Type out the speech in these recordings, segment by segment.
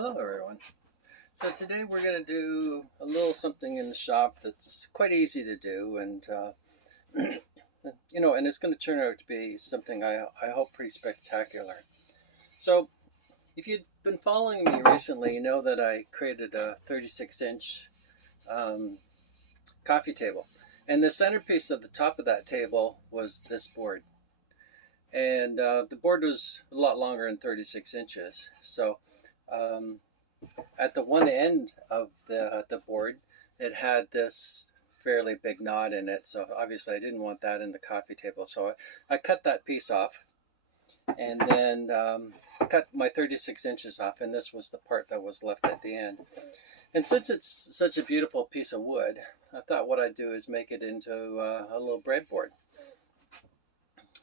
Hello everyone. So today we're going to do a little something in the shop that's quite easy to do, and and it's going to turn out to be something I hope pretty spectacular. So if you've been following me recently, you know that I created a 36-inch coffee table, and the centerpiece of the top of that table was this board. And the board was a lot longer than 36 inches. So at the one end of the board, it had this fairly big knot in it. So obviously I didn't want that in the coffee table. So I cut that piece off, and then cut my 36 inches off. And this was the part that was left at the end. And since it's such a beautiful piece of wood, I thought what I'd do is make it into a little breadboard.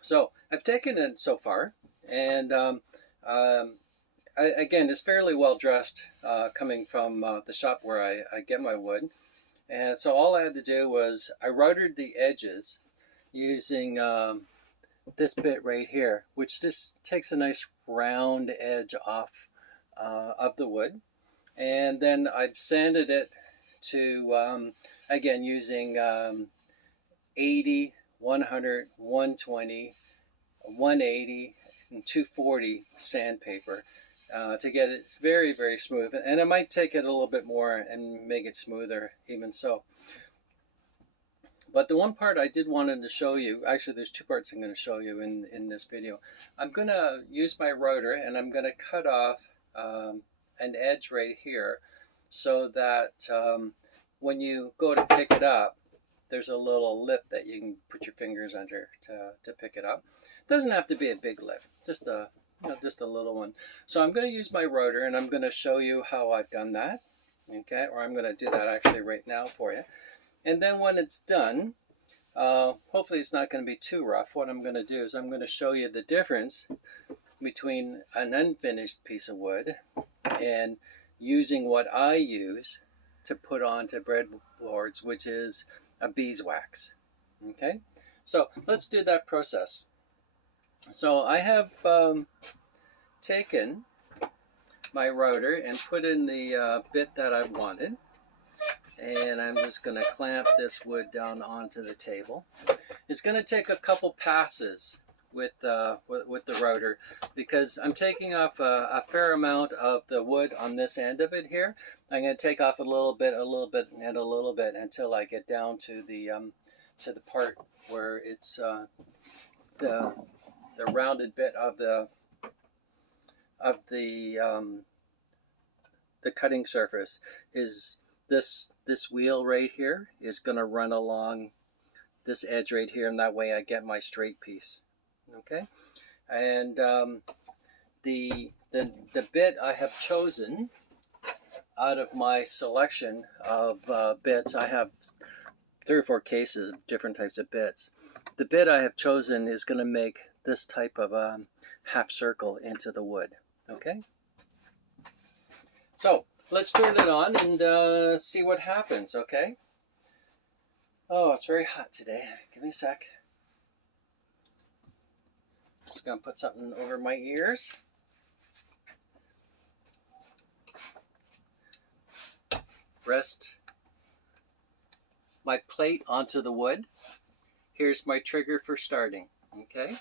So I've taken it so far, and again, it's fairly well dressed coming from the shop where I get my wood. And so all I had to do was I routered the edges using this bit right here, which just takes a nice round edge off of the wood. And then I'd sanded it to, again, using 80, 100, 120, 180, and 240 sandpaper to get it very, very smooth. And I might take it a little bit more and make it smoother even so. But the one part I did wanted to show you, actually there's two parts I'm going to show you in this video. I'm going to use my router and I'm going to cut off an edge right here so that when you go to pick it up, there's a little lip that you can put your fingers under to pick it up. It doesn't have to be a big lip, just a little one. So I'm going to use my router and I'm going to show you how I've done that. Okay, or I'm going to do that actually right now for you. And then when it's done, hopefully it's not going to be too rough. What I'm going to do is I'm going to show you the difference between an unfinished piece of wood and using what I use to put onto breadboards, which is a beeswax. Okay, so let's do that process. So I have taken my router and put in the bit that I wanted, and I'm just going to clamp this wood down onto the table. It's going to take a couple passes with the router because I'm taking off a fair amount of the wood on this end of it here. I'm going to take off a little bit, and a little bit until I get down to the part where it's the rounded bit of the cutting surface. Is this wheel right here is going to run along this edge right here, and that way I get my straight piece. Okay, and the bit I have chosen out of my selection of bits, I have 3 or 4 cases of different types of bits. The bit I have chosen is going to make this type of half circle into the wood. Okay, so let's turn it on and see what happens. Okay. Oh, it's very hot today. Give me a sec. Just going to put something over my ears. Rest my plate onto the wood. Here's my trigger for starting. Okay.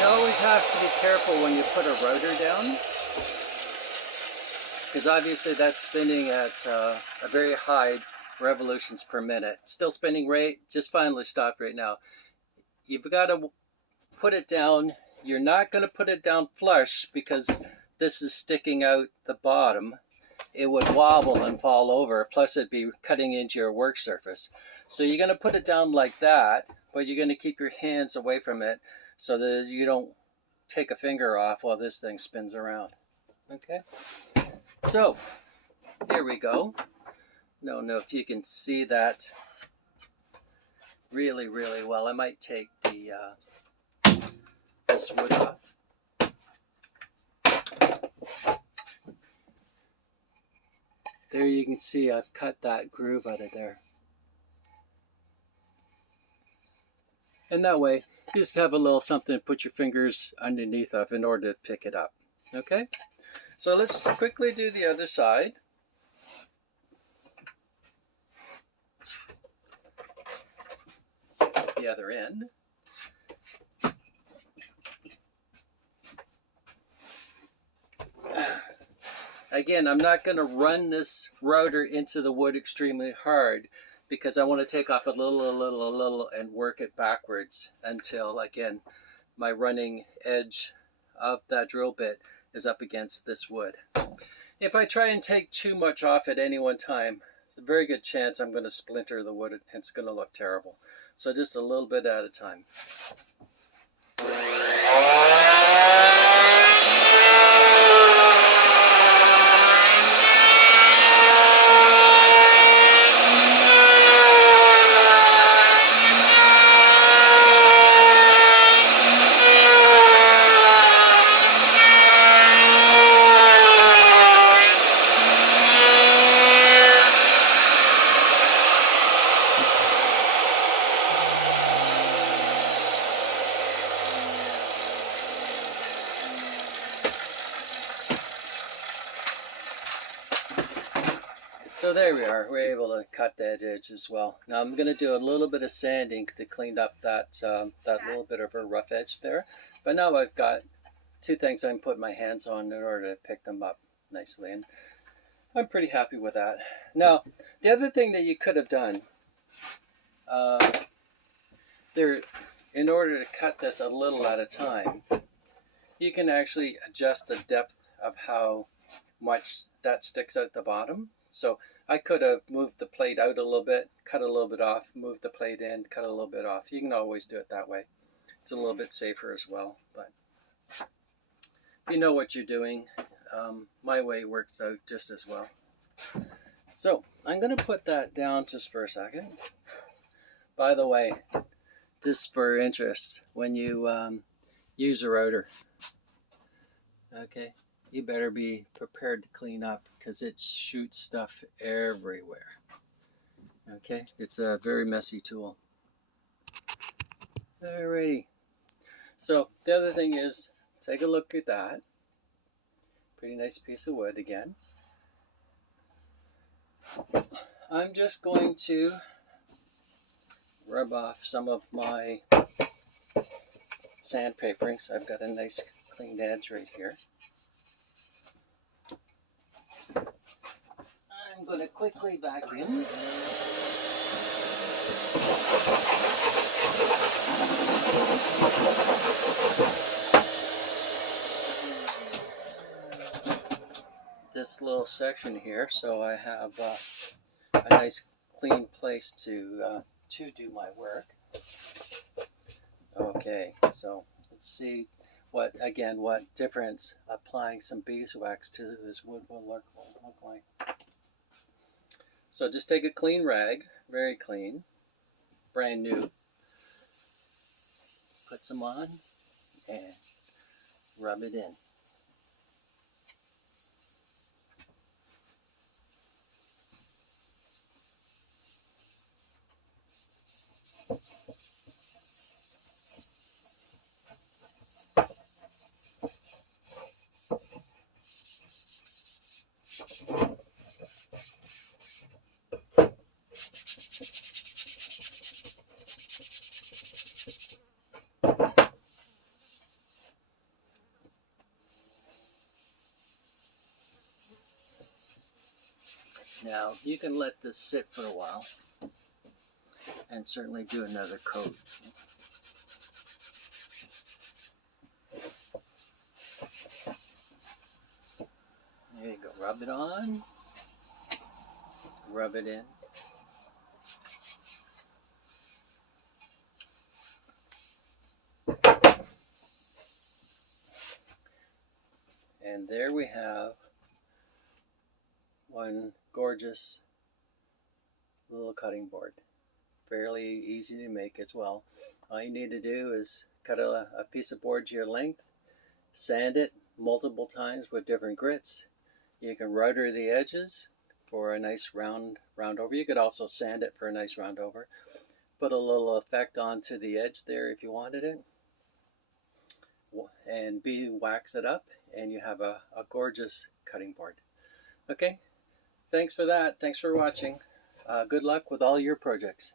You always have to be careful when you put a router down, because obviously that's spinning at a very high revolutions per minute. Still spinning rate, just finally stopped right now. You've got to put it down. You're not going to put it down flush because this is sticking out the bottom, it would wobble and fall over, plus it'd be cutting into your work surface. So you're going to put it down like that, but you're going to keep your hands away from it so that you don't take a finger off while this thing spins around. Okay, so here we go. Don't know if you can see that really well. I might take the this wood off. There you can see I've cut that groove out of there. And that way, you just have a little something to put your fingers underneath of in order to pick it up. Okay? So let's quickly do the other side. The other end. Again, I'm not going to run this router into the wood extremely hard because I want to take off a little and work it backwards until, again, my running edge of that drill bit is up against this wood. If I try and take too much off at any one time, there's a very good chance I'm going to splinter the wood and it's going to look terrible. So just a little bit at a time. So there we are, we're able to cut that edge as well. Now I'm going to do a little bit of sanding to clean up that little bit of a rough edge there. But now I've got two things I can put my hands on in order to pick them up nicely. And I'm pretty happy with that. Now, the other thing that you could have done, in order to cut this a little at a time, you can actually adjust the depth of how much that sticks out the bottom. So I could have moved the plate out a little bit, cut a little bit off, moved the plate in, cut a little bit off. You can always do it that way. It's a little bit safer as well. But if you know what you're doing, my way works out just as well. So I'm going to put that down just for a second. By the way, just for interest, when you use a router, okay, you better be prepared to clean up because it shoots stuff everywhere. Okay, it's a very messy tool. Alrighty, so the other thing is, take a look at that. Pretty nice piece of wood again. I'm just going to rub off some of my sandpapering, so I've got a nice clean edge right here. I'm going to quickly vacuum. This little section here, so I have a nice clean place to do my work. Okay, so let's see what difference applying some beeswax to this wood will look like. So just take a clean rag, very clean, brand new, put some on and rub it in. Now, you can let this sit for a while and certainly do another coat. There you go, rub it on. rub it in. And there we have one gorgeous little cutting board. Fairly easy to make as well. All you need to do is cut a piece of board to your length, sand it multiple times with different grits. You can router the edges for a nice round over. You could also sand it for a nice round over. Put a little effect onto the edge there if you wanted it. And wax it up, and you have a gorgeous cutting board. Okay, thanks for that. Thanks for watching. Good luck with all your projects.